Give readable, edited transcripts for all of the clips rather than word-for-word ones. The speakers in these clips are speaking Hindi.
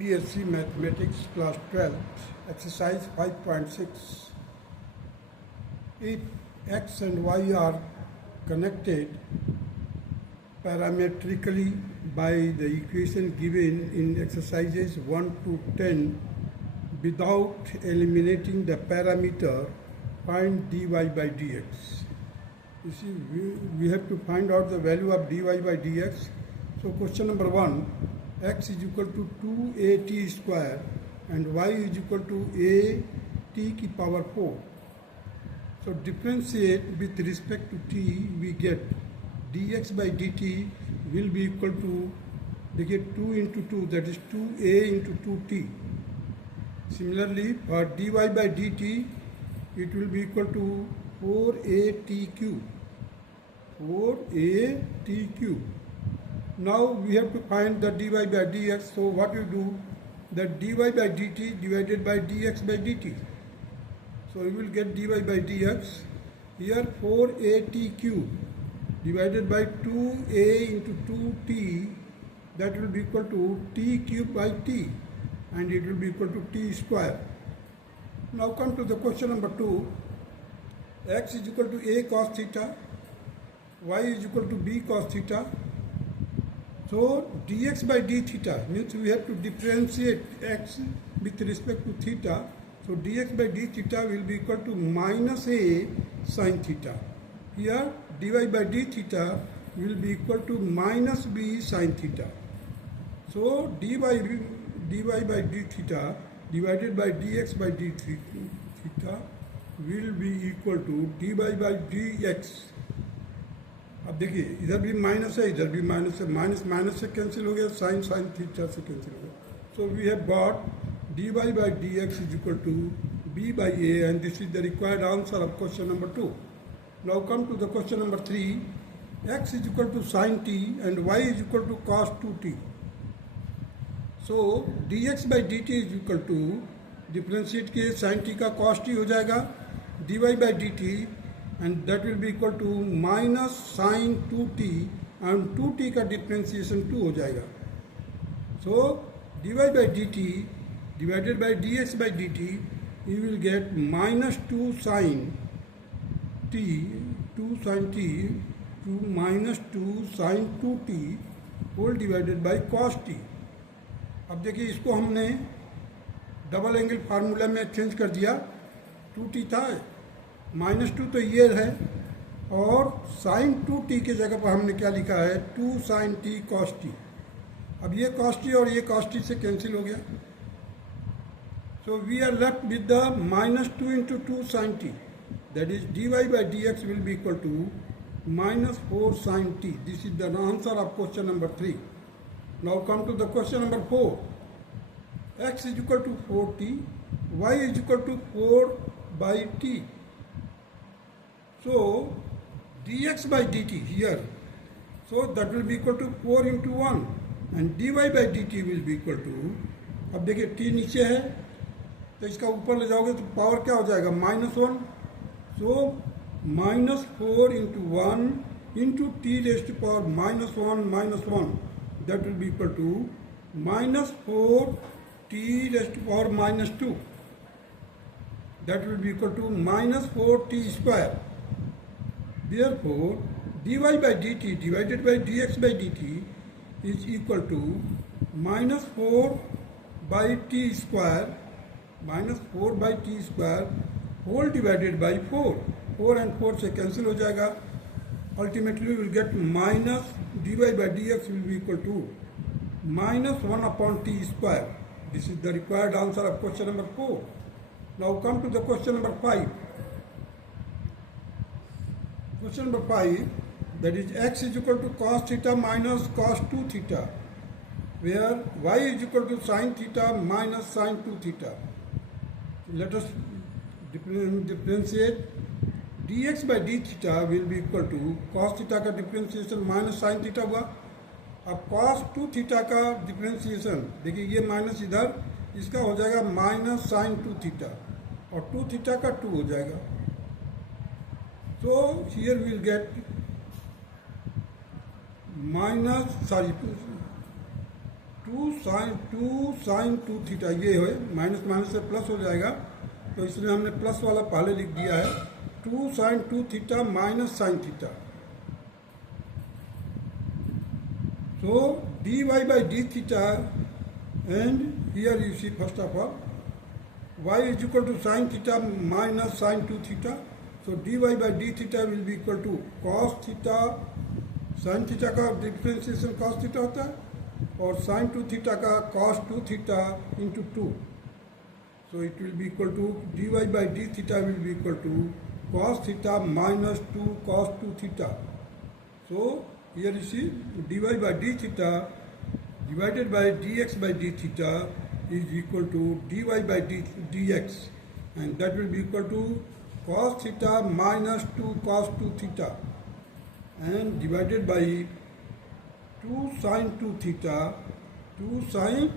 BSc Mathematics Class 12, Exercise 5.6. If x and y are connected parametrically by the equation given in exercises 1 to 10 without eliminating the parameter, find dy by dx. You see, we have to find out the value of dy by dx. So question number 1. X is equal to 2at square and y is equal to a t की power 4. So differentiate with respect to t, we get dx by dt will be equal to, देखिए 2 into 2, that is 2a into 2t. Similarly for dy by dt it will be equal to 4atq. 4atq. Now we have to find the dy by dx. So what you do, that dy by dt divided by dx by dt. So you will get dy by dx. Here 4atq divided by 2a into 2t, that will be equal to t cube by t, and it will be equal to t square. Now come to the question number 2. X is equal to a cos theta, y is equal to b cos theta. So dx by d theta means we have to differentiate x with respect to theta. So dx by d theta will be equal to minus a sin theta. Here dy by d theta will be equal to minus b sin theta. So dy by d theta divided by dx by d theta will be equal to dy by dx. अब देखिए इधर भी माइनस है, इधर भी माइनस है, माइनस माइनस से कैंसिल हो गया, साइन साइन थीटा से कैंसिल हो गया. So we have got dy by dx is equal to b by a, and this is the required answer of question number 2. Now come to the question number 3. X is equal to sin t and y is equal to cos 2t. So dx by dt is equal to, differentiate के sin t का cos t हो जाएगा, dy by dt, and that will be equal to minus sin 2t, and 2t का डिफ्रेंशिएशन 2 हो जाएगा. So dy by dt divided by dx by dt, you will get minus 2 sin t, 2 sin t to minus 2 sin 2t whole divided by cos t. अब देखिए इसको हमने डबल एंगल फार्मूला में चेंज कर दिया. 2t था, माइनस 2 तो ये है, और साइन 2t के जगह पर हमने क्या लिखा है, 2 sin t cos t. अब ये cos t और ये cos t से कैंसिल हो गया. So we are left with the minus 2 into 2 sin t, that is dy by dx will be equal to minus 4 sin t. This is the answer of question number 3. Now come to the question number 4. X is equal to 4t, y is equal to 4 by t. So dx by dt here, so that will be equal to 4 into 1, and dy by dt will be equal to, अब देखिए t नीचे है तो इसका ऊपर ले जाओगे तो पावर क्या हो जाएगा, -1. सो -4 into 1 into t raised to power -1, that will be equal to -4 t raised to power -2, that will be equal to -4 t square. Therefore dy by dt divided by dx by dt is equal to -4 by t square, -4 by t square whole divided by 4. 4 and 4 से कैंसिल हो जाएगा. Ultimately we will get minus dy by dx will be equal to -1 upon t square. This is the required answer of question number 4. Now come to the question number 5. Question number 5, that is x is equal to cos theta minus cos 2 theta, where y is equal to sin theta minus sin 2 theta. Let us differentiate. dx by d theta will be equal to cos theta का डिफ्रेंशिएशन माइनस sin theta हुआ. अब cos 2 theta का डिफ्रेंशिएशन, देखिए ये माइनस इधर, इसका हो जाएगा माइनस sin 2 theta, और 2 theta का 2 हो जाएगा. So here we will get minus 2 two sine two theta, ये है माइनस माइनस से प्लस हो जाएगा, तो इसलिए हमने प्लस वाला पहले लिख दिया है, two sine two theta minus sine theta. So dy by d theta, and here you see first of all y is equal to sin theta minus sin 2 theta. So dy by d theta will be equal to cos theta, sin theta का डिफ्रेंसिएशन cos theta होता है, और sin 2 theta का cos 2 theta into 2. So it will be equal to dy by d theta will be equal to cos theta minus 2 cos 2 theta. So here you see dy by d theta divided by dx by d theta is equal to dy by dx, and that will be equal to cos theta minus 2 cos 2 theta, and divided by 2 sin 2 theta, 2 sin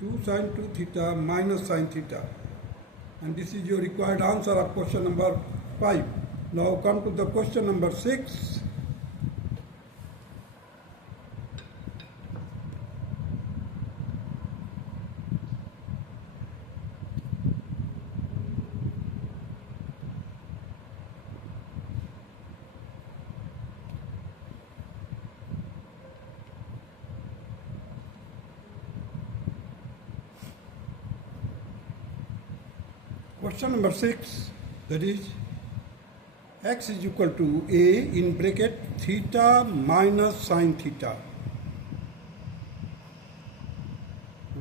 2 theta minus sin theta, and this is your required answer of question number 5. Now come to the question number 6. Question number 6, that is x is equal to a in bracket theta minus sin theta,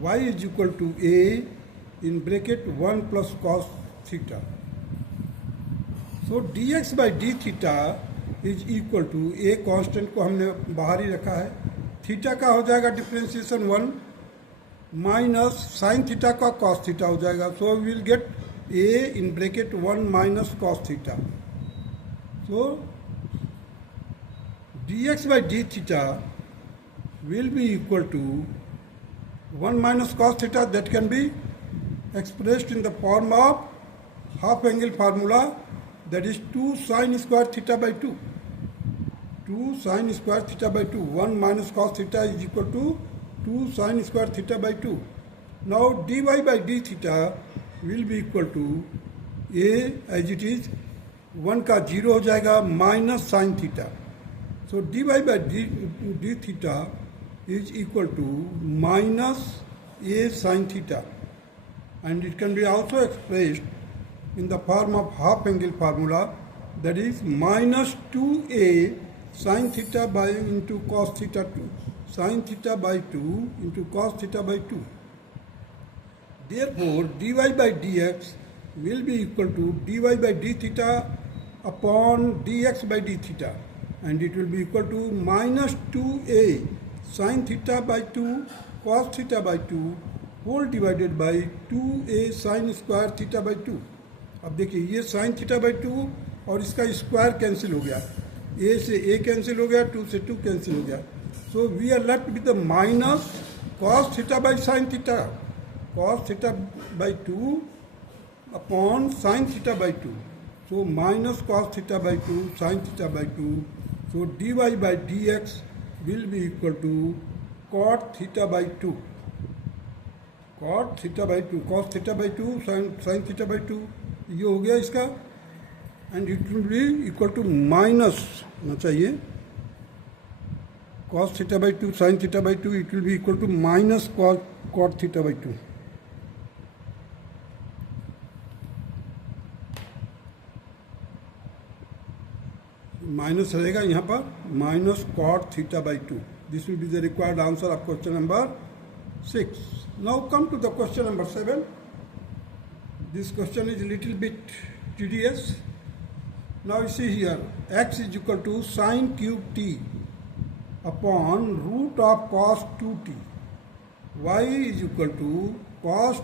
y is equal to a in bracket 1 plus cos theta. So dx by d theta is equal to a constant को हमने बाहर ही रखा है, थीटा का हो जाएगा डिफ्रेंसिएशन 1 माइनस साइन थीटा का कॉस थीटा हो जाएगा. So we will get a in bracket 1 minus cos theta. So dx by d theta will be equal to 1 minus cos theta, that can be expressed in the form of half angle formula, that is 2 sin square theta by 2. 2 sin square theta by 2. 1 minus cos theta is equal to 2 sin square theta by 2. Now dy by d theta will be equal to a as it is 1 का 0 हो जाएगा minus sine theta. So dy by d theta is equal to minus a sin theta, and it can be also expressed in the form of half angle formula, that is minus 2a sin theta by into cos theta 2, sin theta by 2 into cos theta by 2. Therefore, dy by dx will be equal to dy by d theta upon dx by d theta, and it will be equal to minus 2a sin theta by 2 cos theta by 2 whole divided by 2a sin square theta by 2. अब देखिए ये sin theta by 2 और इसका स्क्वायर कैंसिल हो गया, a से a कैंसिल हो गया, 2 से 2 कैंसिल हो गया. So we are left with the minus cos theta by sin theta, cos theta by 2 upon sin theta by 2. So minus cos theta by 2 sin theta by 2. So dy by dx will be equal to cot theta by 2. Cot theta by 2, cos theta by 2 sin theta by 2, ये हो गया इसका, and it will be equal to minus होना चाहिए cos theta by 2 sin theta by 2, it will be equal to minus cot theta by 2. Minus रहेगा यहाँ पर minus cot theta by 2. This will be the required answer of question number 6. Now come to the question number 7. This question is little bit tedious. Now you see here x is equal to sin cube t upon root of cos 2t. Y is equal to cos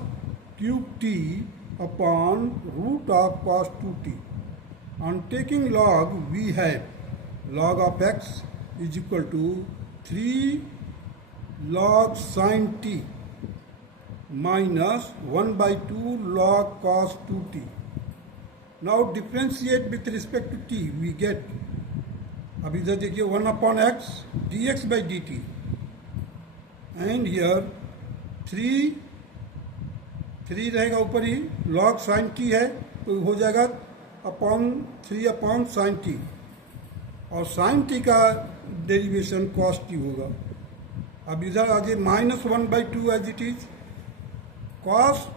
cube t upon root of cos 2t. On taking log, we have log of x is equal to 3 log sin t minus 1 by 2 log cos 2t. Now differentiate with respect to t, we get, अब इधर देखिए 1 upon x dx by dt, and here three रहेगा ऊपर ही, log साइन टी है तो हो जाएगा अपॉन 3 अपॉन साइन टी, और साइन टी का डेरिवेशन कॉस टी होगा। अब इधर आ जाए -1/2 as it is, cos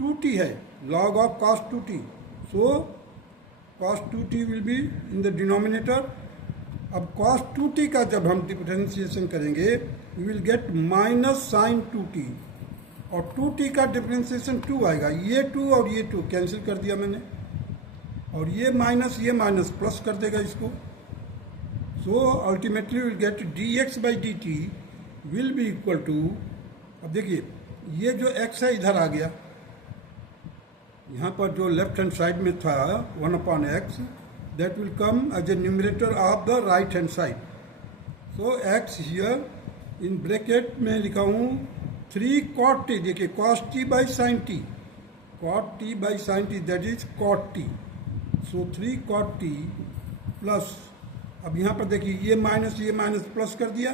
2t है, log of cos 2t, so cos 2t will be in the denominator. अब cos 2t का जब हम डिफरेंशिएशन करेंगे we will get minus sine 2t, और 2t का डिफरेंशिएशन 2 आएगा, ये 2 और ये 2 कैंसिल कर दिया मैंने, और ये माइनस प्लस कर देगा इसको। So ultimately will get dx/dt will be equal to, अब देखिए ये जो x है इधर आ गया, यहाँ पर जो लेफ्ट हैंड साइड में था 1/x, that will come as a numerator of the right hand side. So x here in bracket में लिखा हूँ 3 cot t, देखिए cos t by sine t, cot t by sine t that is cot t, so 3 cot t plus, अब यहाँ पर देखिए ये माइनस प्लस कर दिया,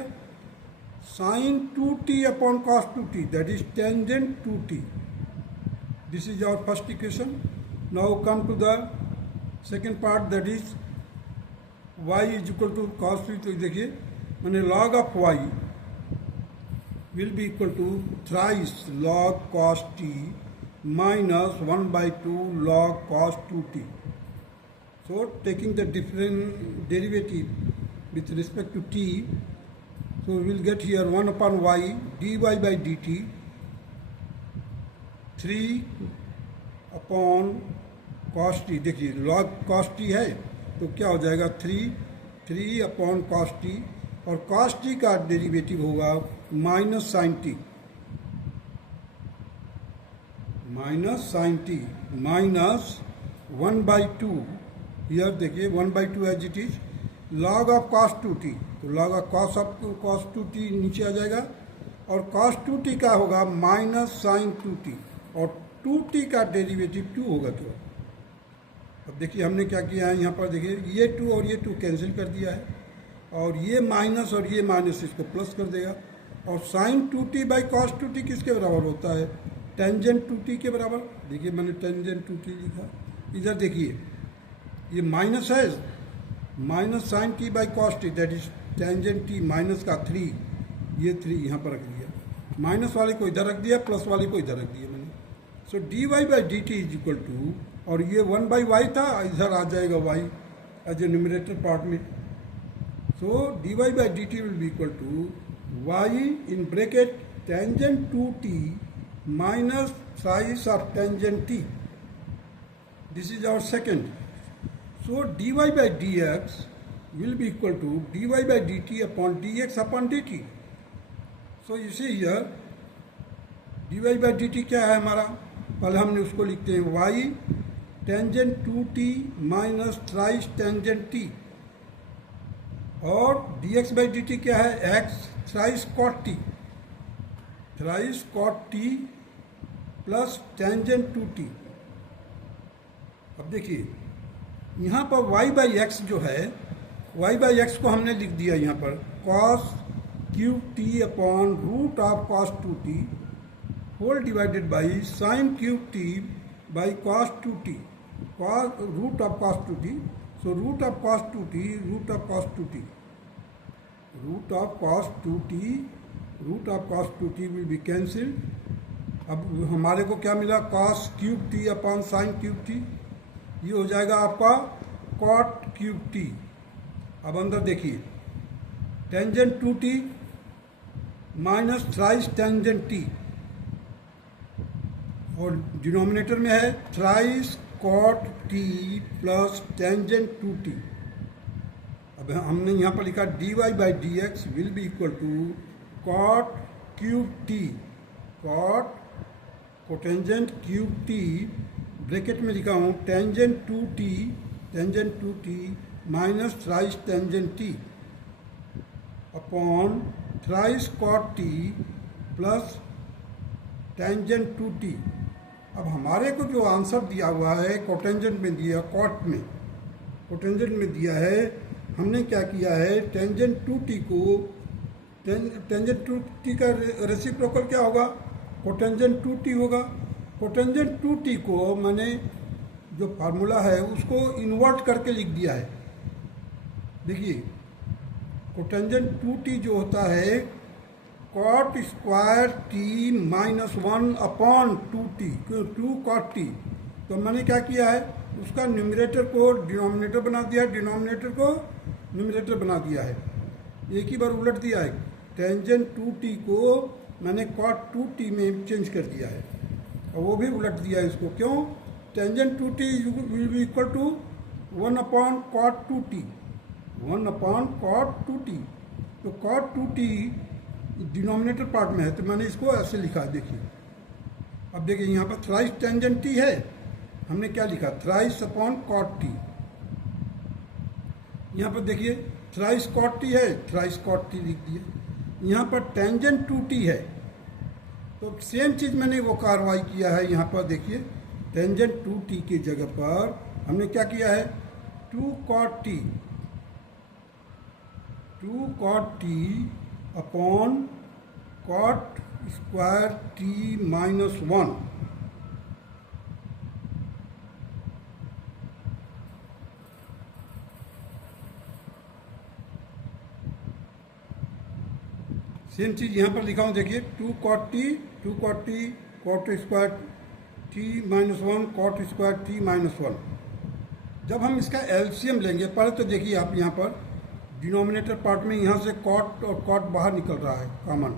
sine 2t upon cos 2t that is tangent 2t। This is our first equation. Now come to the second part, that is y is equal to cos t, तो देखिए मैंने log of y will be equal to thrice log cos t minus 1/2 log cos 2t. So taking the different derivative with respect to t, so we will get here 1/y dy by dt 3 upon cos t, देखिए log cos t है तो क्या हो जाएगा 3 अपॉन cos t, और cos t का डेरिवेटिव होगा minus sine t minus 1/2, here देखिए 1/2 as it is, log of cos 2t, तो log ऑफ cos 2t नीचे आ जाएगा, और cos 2t का होगा माइनस साइन 2t, और 2t का डेरिवेटिव 2 होगा केवल। अब देखिए हमने क्या किया है, यहाँ पर देखिए ये 2 और ये 2 कैंसिल कर दिया है, और ये माइनस और ये माइनस इसको प्लस कर देगा, और sign 2t by cos 2t किसके बराबर होता है, टेंजेंट 2t के बराबर। देखिए मैंने टेंजेंट 2t लिखा, इधर देखिए ये माइनस है, minus sine t by cos t that is tangent t, minus का 3, ये 3 यहाँ पर रख दिया, माइनस वाले को इधर रख दिया, प्लस वाले को इधर रख दिया मैंने। So dy by d t is equal to, और ये 1/y था, इधर आ जाएगा y as a numerator part में। So dy by d t will be equal to y in bracket tangent 2t minus size of tangent t, this is our second. So dy by d x will be equal to dy by d t upon dx upon dt। So you see here dy by d T क्या है हमारा, पहले हमने उसको लिखते हैं y tangent 2t minus thrice tangent t, और dx बाई डी टी क्या है, x thrice cot t, thrice cot t plus tangent 2t। अब देखिए यहाँ पर y बाई एक्स जो है, y बाई एक्स को हमने लिख दिया यहाँ पर cos cube t upon root of cos 2t whole divided by sine cube t by cos 2t, root of cos 2t, सो root of cos 2t, root of cos 2t, root of cos 2t, root of cos 2t will be cancelled. अब हमारे को क्या मिला, cos cube t upon sine cube t, ये हो जाएगा आपका cot क्यूब t। अब अंदर देखिए tangent 2t minus thrice tangent t, और डिनोमिनेटर में है thrice cot t plus tangent 2t। अब हमने यहाँ पर लिखा dy by d x will be equal to cot cube t, cot cotangent cube t, bracket में लिखा हूँ tangent 2t minus thrice tangent t upon thrice cot t plus tangent 2t। अब हमारे को जो आंसर दिया हुआ है कोटेंजेंट में दिया, कॉट में कोटेंजेंट में दिया है, हमने क्या किया है टेंजेंट 2t को, टेंजेंट 2t का रेसिप्रोकल क्या होगा, कोटेंजेंट 2t होगा। कोटेंजेंट 2t को मैंने जो फार्मूला है उसको इन्वर्ट करके लिख दिया है। देखिए कोटेंजेंट 2t जो होता है cot square t minus 1 upon 2t, क्यों 2 कॉट टी। तो मैंने क्या किया है, उसका न्यूमरेटर को डिनोमिनेटर बना दिया है, डिनोमिनेटर को न्यूमरेटर बना दिया है, एक ही बार उलट दिया है। टेंजेंट 2t को मैंने कॉट 2t में चेंज कर दिया है और वो भी उलट दिया है इसको। क्यों, tangent 2t will be equal to 1 upon cot 2t, 1 upon cot 2t। तो कॉट 2t डिनोमिनेटर पार्ट में है तो मैंने इसको ऐसे लिखा है। देखिए अब देखिए यहाँ पर थ्राइस टेंजेंट t है, हमने क्या लिखा, थ्राइस अपॉन कॉट t। यहाँ पर देखिए थ्राइस कॉट t है, थ्राइस कॉट t लिख दिए। यहाँ पर टेंजेंट 2t है तो सेम चीज़ मैंने वो कार्रवाई किया है। यहाँ पर देखिए टेंजेंट 2t की जगह पर हमने क्या किया है, 2 cot t, 2 cot t upon cot square t minus 1। Same चीज़ यहाँ पर लिखा हूँ, देखिए 2 cot t, 2 cot t, cot square t minus 1, cot square t minus 1। जब हम इसका एलसीएम लेंगे, पहले तो देखिए आप यहाँ पर डिनोमिनेटर पार्ट में यहाँ से कॉट और कॉट बाहर निकल रहा है कॉमन,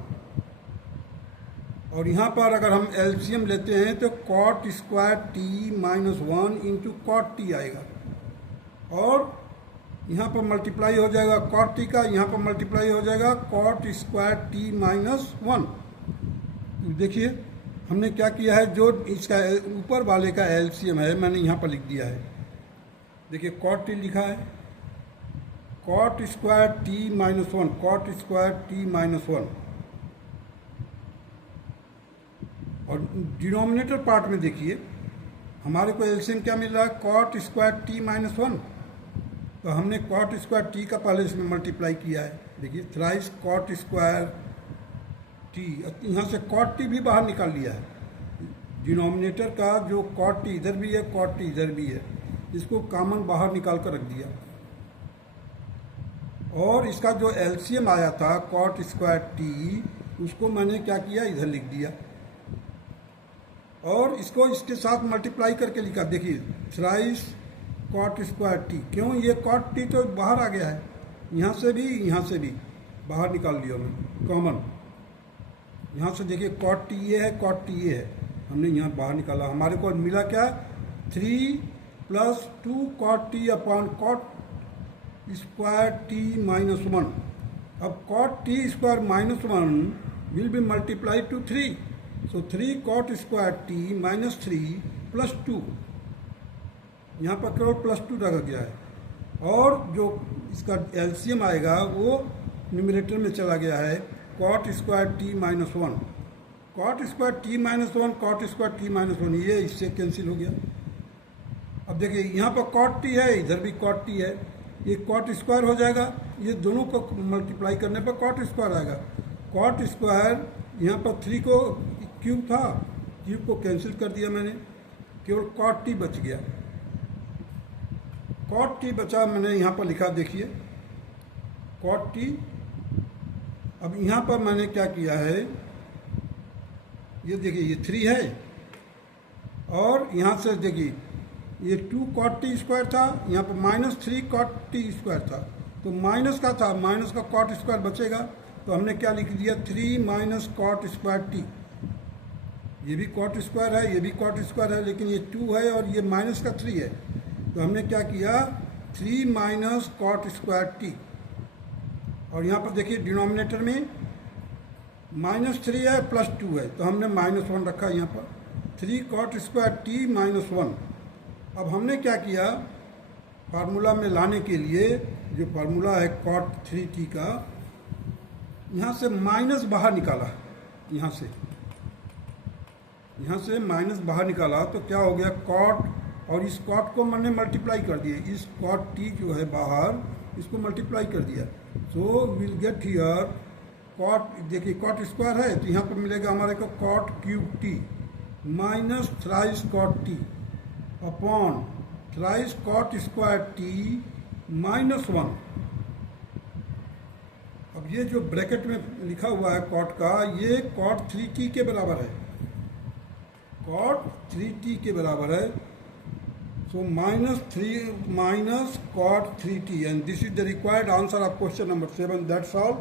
और यहाँ पर अगर हम एलसीएम लेते हैं तो cot square t minus 1 into cot t आएगा, और यहाँ पर मल्टीप्लाई हो जाएगा कॉट t का, यहाँ पर मल्टीप्लाई हो जाएगा कॉट स्क्वायर t माइनस 1। देखिए हमने क्या किया है, जो इसका ऊपर वाले का एलसीएम है मैंने यहाँ पर लिख दिया है। देखिए कॉट t लिखा है, cot square t minus 1, cot square t minus 1, और डिनोमिनेटर पार्ट में देखिए हमारे को एलसीएम क्या मिल रहा है, कॉट स्क्वायर t माइनस 1। तो हमने कॉट स्क्वायर t का पहले इसमें मल्टीप्लाई किया है। देखिए थ्राइस कॉट स्क्वायर t, यहाँ से कॉट t भी बाहर निकाल लिया है। डिनोमिनेटर का जो कॉट t इधर भी है, कॉट t इधर भी है, इसको कॉमन बाहर निकाल कर रख दिया, और इसका जो एलसीएम आया था कॉट स्क्वायर t उसको मैंने क्या किया, इधर लिख दिया, और इसको इसके साथ मल्टीप्लाई करके लिखा। देखिए थ्राइस कॉट स्क्वायर t, क्यों ये कॉट t तो बाहर आ गया है, यहाँ से भी बाहर निकाल लिया हमने कॉमन। यहाँ से देखिए कॉट t ये है, कॉट t ये है, हमने यहाँ बाहर निकाला, हमारे को मिला क्या, 3 plus 2 cot t upon cot square t minus 1। अब cot t square minus 1 will be multiply to 3, so 3 cot square t minus 3 plus 2, यहाँ पर केवल प्लस 2 रखा गया है, और जो इसका एलसीएम आएगा वो न्यूमरेटर में चला गया है, cot square t minus 1, cot square t minus 1, cot square t minus 1, ये इससे कैंसिल हो गया। अब देखिए यहाँ पर कॉट t है, इधर भी कॉट t है, ये कॉट स्क्वायर हो जाएगा, ये दोनों को मल्टीप्लाई करने पर कॉट स्क्वायर आएगा। कॉट स्क्वायर यहाँ पर 3 को क्यूब था, क्यूब को कैंसिल कर दिया मैंने, केवल कॉट t बच गया, कॉट t बचा, मैंने यहाँ पर लिखा, देखिए कॉट t। अब यहाँ पर मैंने क्या किया है, ये देखिए ये 3 है, और यहाँ से देखिए ये 2 कॉट t स्क्वायर था, यहाँ पर माइनस 3 कॉट t स्क्वायर था, तो माइनस का था, माइनस का कॉट स्क्वायर बचेगा, तो हमने क्या लिख दिया, 3 माइनस कॉट स्क्वायर t। ये भी कॉट स्क्वायर है, ये भी कॉट स्क्वायर है, लेकिन ये 2 है और ये माइनस का 3 है, तो हमने क्या किया, 3 माइनस कॉट स्क्वायर t। और यहाँ पर देखिए डिनोमिनेटर में माइनस 3 है प्लस 2 है, तो हमने माइनस 1 रखा यहाँ पर, 3 कॉट स्क्वायर t माइनस 1। अब हमने क्या किया, फार्मूला में लाने के लिए जो फार्मूला है कॉट 3t का, यहाँ से माइनस बाहर निकाला, यहाँ से माइनस बाहर निकाला, तो क्या हो गया, कॉट, और इस कॉट को मैंने मल्टीप्लाई कर दिया, इस कॉट t जो है बाहर, इसको मल्टीप्लाई कर दिया, so will get here cot, देखिए कॉट स्क्वायर है तो यहाँ पर मिलेगा हमारे को cot cube t minus thrice cot t upon thrice cot square t minus 1। अब ये जो ब्रैकेट में लिखा हुआ है कॉट का, ये कॉट 3t के बराबर है, कॉट 3t के बराबर है। So minus cot 3t and this is the required answer of question number 7। That's all.